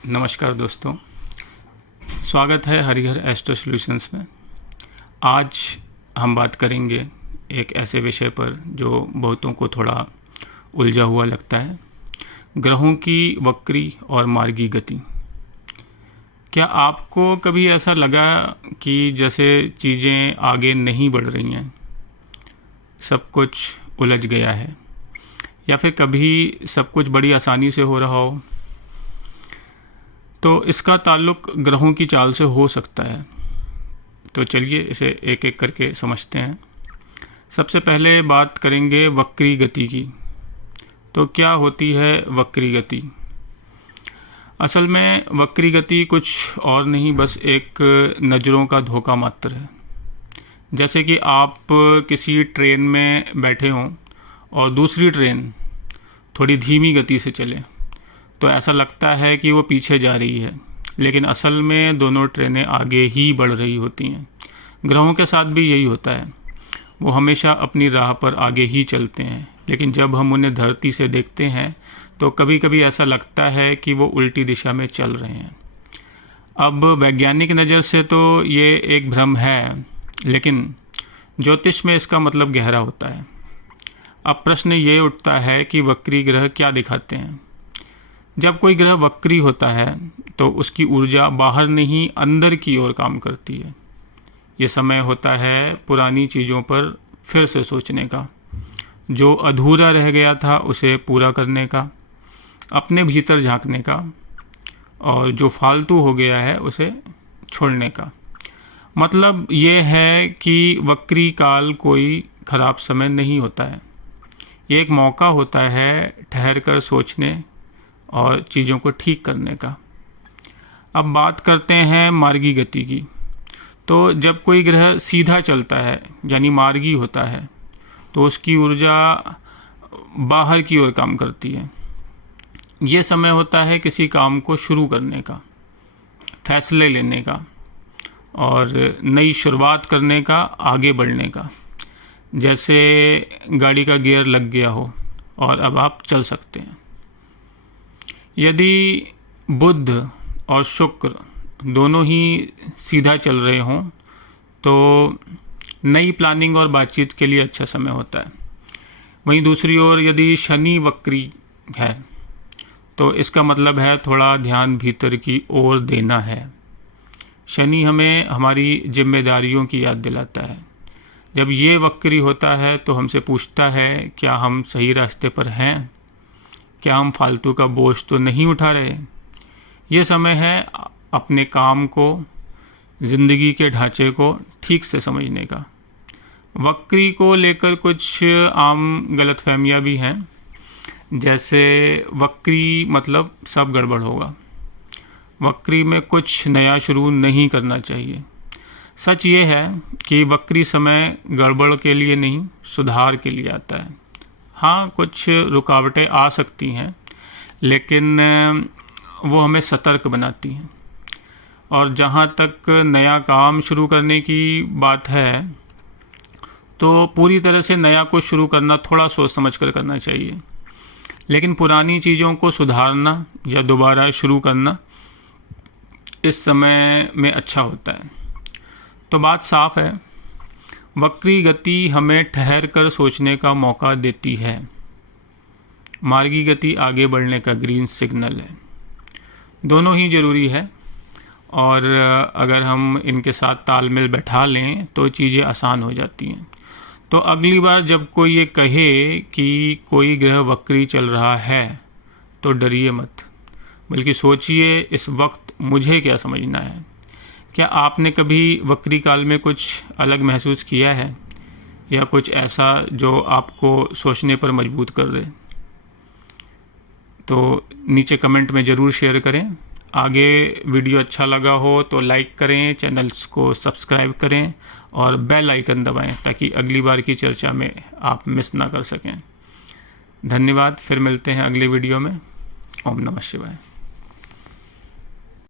नमस्कार दोस्तों, स्वागत है हरिहर एस्ट्रो सॉल्यूशंस में। आज हम बात करेंगे एक ऐसे विषय पर जो बहुतों को थोड़ा उलझा हुआ लगता है, ग्रहों की वक्री और मार्गी गति। क्या आपको कभी ऐसा लगा कि जैसे चीज़ें आगे नहीं बढ़ रही हैं, सब कुछ उलझ गया है, या फिर कभी सब कुछ बड़ी आसानी से हो रहा हो? तो इसका ताल्लुक ग्रहों की चाल से हो सकता है। तो चलिए इसे एक एक करके समझते हैं। सबसे पहले बात करेंगे वक्री गति की। तो क्या होती है वक्री गति? असल में वक्री गति कुछ और नहीं, बस एक नज़रों का धोखा मात्र है। जैसे कि आप किसी ट्रेन में बैठे हों और दूसरी ट्रेन थोड़ी धीमी गति से चले, तो ऐसा लगता है कि वो पीछे जा रही है, लेकिन असल में दोनों ट्रेनें आगे ही बढ़ रही होती हैं। ग्रहों के साथ भी यही होता है, वो हमेशा अपनी राह पर आगे ही चलते हैं, लेकिन जब हम उन्हें धरती से देखते हैं तो कभी कभी ऐसा लगता है कि वो उल्टी दिशा में चल रहे हैं। अब वैज्ञानिक नज़र से तो ये एक भ्रम है, लेकिन ज्योतिष में इसका मतलब गहरा होता है। अब प्रश्न ये उठता है कि वक्री ग्रह क्या दिखाते हैं। जब कोई ग्रह वक्री होता है तो उसकी ऊर्जा बाहर नहीं अंदर की ओर काम करती है। ये समय होता है पुरानी चीज़ों पर फिर से सोचने का, जो अधूरा रह गया था उसे पूरा करने का, अपने भीतर झांकने का, और जो फालतू हो गया है उसे छोड़ने का। मतलब ये है कि वक्री काल कोई खराब समय नहीं होता है, ये एक मौका होता है ठहर कर सोचने और चीज़ों को ठीक करने का। अब बात करते हैं मार्गी गति की। तो जब कोई ग्रह सीधा चलता है यानी मार्गी होता है, तो उसकी ऊर्जा बाहर की ओर काम करती है। ये समय होता है किसी काम को शुरू करने का, फैसले लेने का और नई शुरुआत करने का, आगे बढ़ने का। जैसे गाड़ी का गियर लग गया हो और अब आप चल सकते हैं। यदि बुध और शुक्र दोनों ही सीधा चल रहे हों तो नई प्लानिंग और बातचीत के लिए अच्छा समय होता है। वहीं दूसरी ओर यदि शनि वक्री है तो इसका मतलब है थोड़ा ध्यान भीतर की ओर देना है। शनि हमें हमारी जिम्मेदारियों की याद दिलाता है। जब ये वक्री होता है तो हमसे पूछता है क्या हम सही रास्ते पर हैं, क्या हम फालतू का बोझ तो नहीं उठा रहे। ये समय है अपने काम को, ज़िंदगी के ढांचे को ठीक से समझने का। वक्री को लेकर कुछ आम गलतफहमियां भी हैं, जैसे वक्री मतलब सब गड़बड़ होगा, वक्री में कुछ नया शुरू नहीं करना चाहिए। सच ये है कि वक्री समय गड़बड़ के लिए नहीं, सुधार के लिए आता है। हाँ, कुछ रुकावटें आ सकती हैं, लेकिन वो हमें सतर्क बनाती हैं। और जहाँ तक नया काम शुरू करने की बात है, तो पूरी तरह से नया कुछ शुरू करना थोड़ा सोच समझ कर करना चाहिए, लेकिन पुरानी चीज़ों को सुधारना या दोबारा शुरू करना इस समय में अच्छा होता है। तो बात साफ है, वक्री गति हमें ठहर कर सोचने का मौका देती है। मार्गी गति आगे बढ़ने का ग्रीन सिग्नल है। दोनों ही ज़रूरी है, और अगर हम इनके साथ तालमेल बैठा लें तो चीज़ें आसान हो जाती हैं। तो अगली बार जब कोई ये कहे कि कोई ग्रह वक्री चल रहा है तो डरिए मत, बल्कि सोचिए इस वक्त मुझे क्या समझना है। क्या आपने कभी वक्री काल में कुछ अलग महसूस किया है, या कुछ ऐसा जो आपको सोचने पर मजबूर कर दे? तो नीचे कमेंट में ज़रूर शेयर करें। आगे वीडियो अच्छा लगा हो तो लाइक करें, चैनल्स को सब्सक्राइब करें और बेल आइकन दबाएं, ताकि अगली बार की चर्चा में आप मिस ना कर सकें। धन्यवाद। फिर मिलते हैं अगले वीडियो में। ओम नमः शिवाय।